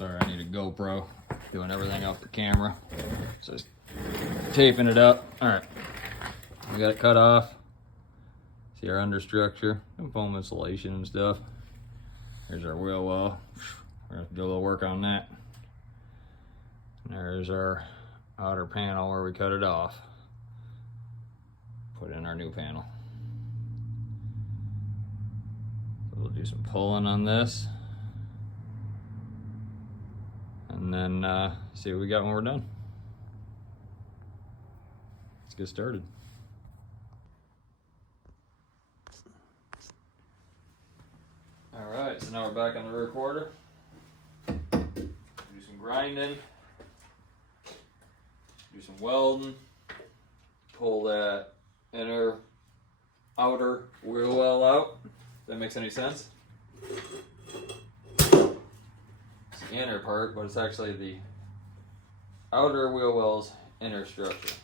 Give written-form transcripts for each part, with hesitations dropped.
Sorry, I need a GoPro. Doing everything off the camera. Just taping it up. Alright. We got it cut off. See our understructure. And foam insulation and stuff. Here's our wheel well. We're gonna do a little work on that. And there's our outer panel where we cut it off. Put in our new panel. So we'll do some pulling on this. And then see what we got when we're done. Let's get started. All right, so now we're back on the recorder. Do some grinding, do some welding, pull that inner, outer wheel well out. If that makes any sense. It's the inner part, but it's actually the outer wheel well's inner structure.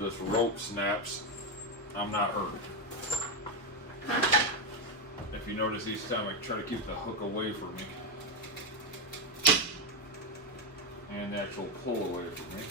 This rope snaps, I'm not hurt. If you notice each time I try to keep the hook away from me and the actual pull away from me.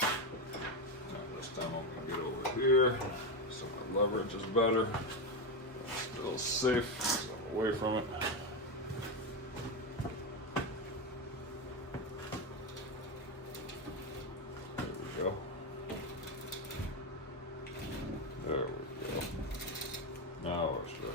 Now this time I'm going to get over here so my leverage is better. Still safe, so I'm away from it. There we go. Now it's ready.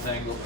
this angle.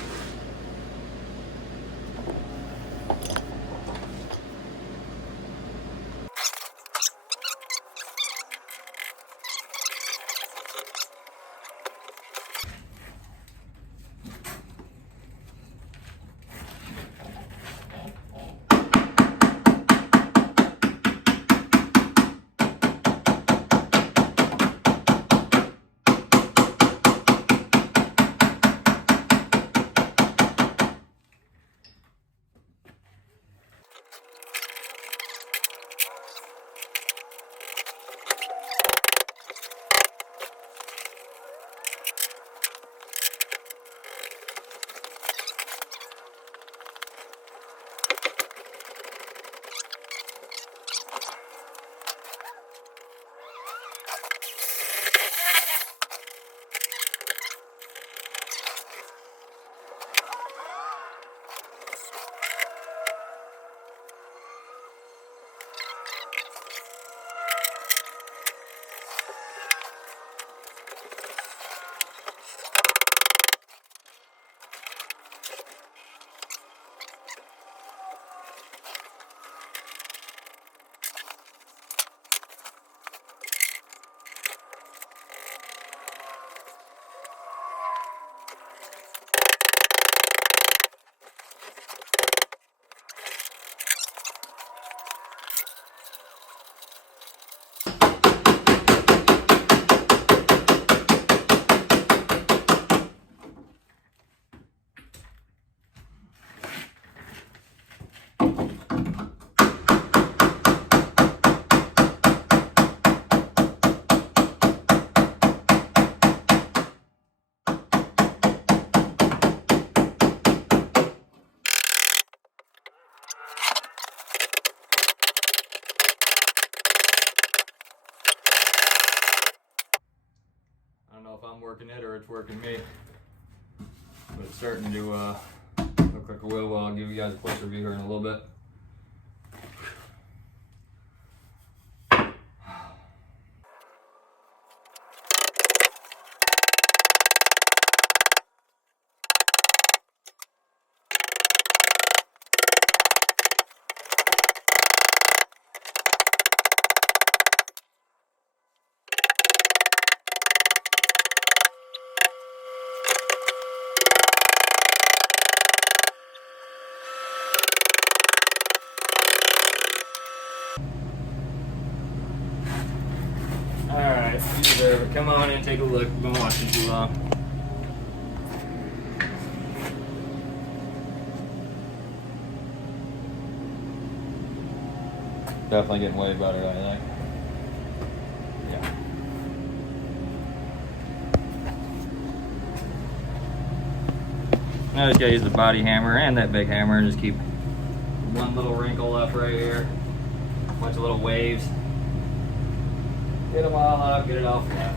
I don't know if I'm working it or it's working me, but it's starting to look like a wheel well. I'll give you guys a closer view here in a little bit. Alright, you deserve it. Come on in, take a look. We've been watching too long. Definitely getting way better, I think. Yeah. I just gotta use the body hammer and that big hammer and just keep one little wrinkle left right here. A bunch of little waves. Get them all out, get it all flat.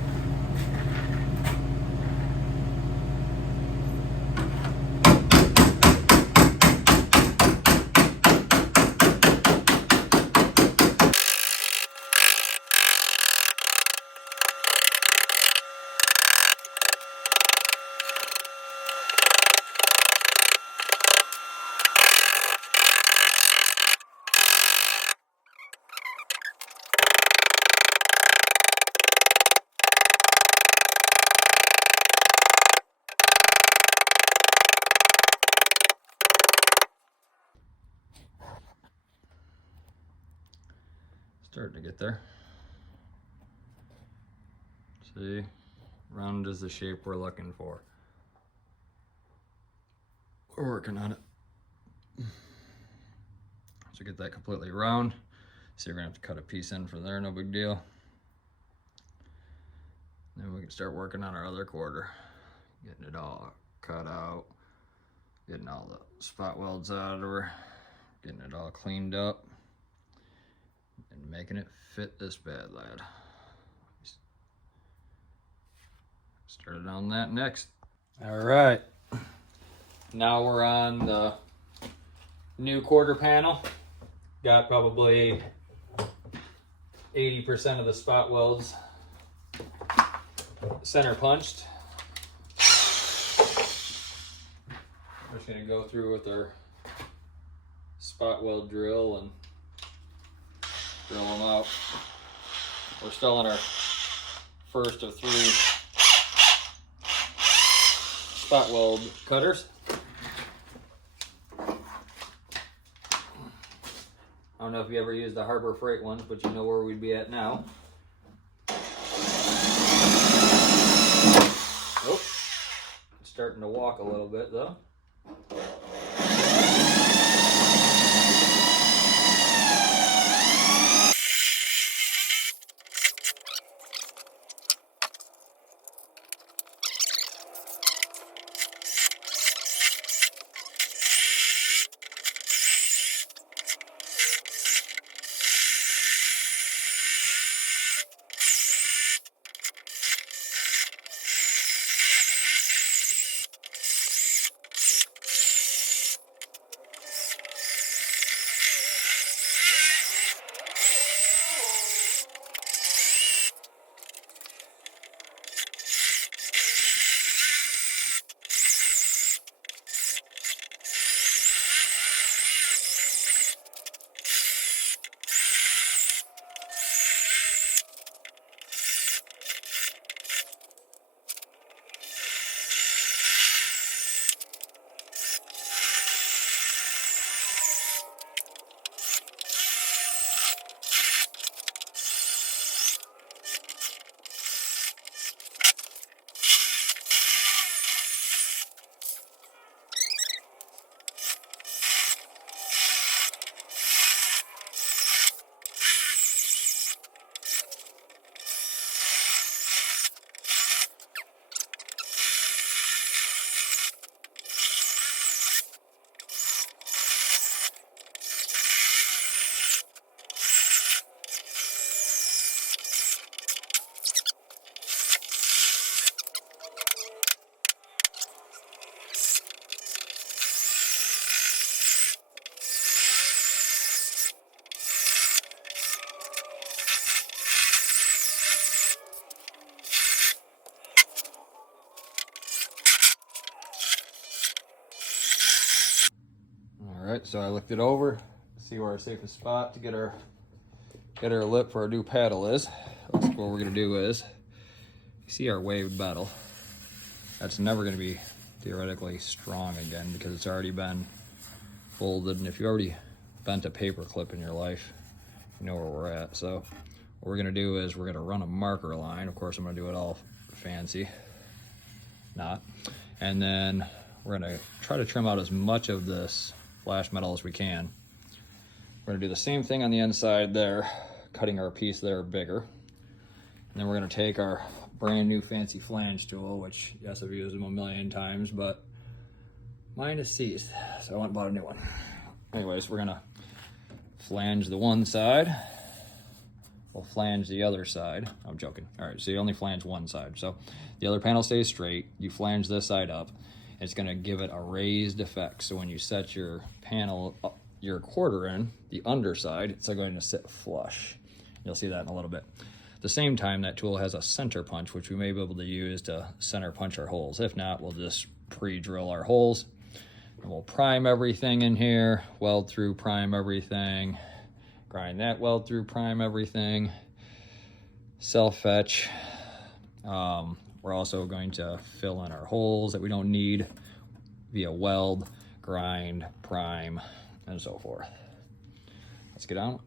Starting to get there. See, round is the shape we're looking for. We're working on it. So get that completely round. So you're gonna have to cut a piece in from there, no big deal. Then we can start working on our other quarter. Getting it all cut out. Getting all the spot welds out of her. Getting it all cleaned up. And making it fit this bad lad. Started on that next. All right. Now we're on the new quarter panel. Got probably 80% of the spot welds center punched. just gonna go through with our spot weld drill and drill them out. We're still on our first of 3 spot weld cutters. I don't know if you ever used the Harbor Freight ones, but you know where we'd be at now. Oh, it's starting to walk a little bit though. Alright, so I looked it over, see where our safest spot to get our lip for our new paddle is. Looks like what we're going to do is, you see our waved metal. That's never going to be theoretically strong again because it's already been folded, and if you already bent a paper clip in your life, you know where we're at. So what we're going to do is we're going to run a marker line. Of course, I'm going to do it all fancy, not. And then we're going to try to trim out as much of this flash metal as we can. We're going to do the same thing on the inside there, cutting our piece there bigger. And then we're going to take our brand new fancy flange tool, which, yes, I've used them a million times, but mine is seized, so I went and bought a new one. Anyways, we're going to flange the one side. We'll flange the other side. I'm joking. All right, so you only flange one side. So the other panel stays straight. You flange this side up. It's going to give it a raised effect. So when you set your panel, your quarter in, the underside, it's going to sit flush. You'll see that in a little bit. At the same time, that tool has a center punch, which we may be able to use to center punch our holes. If not, we'll just pre-drill our holes. And we'll prime everything in here, weld through, prime everything, grind that, weld through, prime everything, self-fetch. We're also going to fill in our holes that we don't need via weld, grind, prime, and so forth. Let's get on.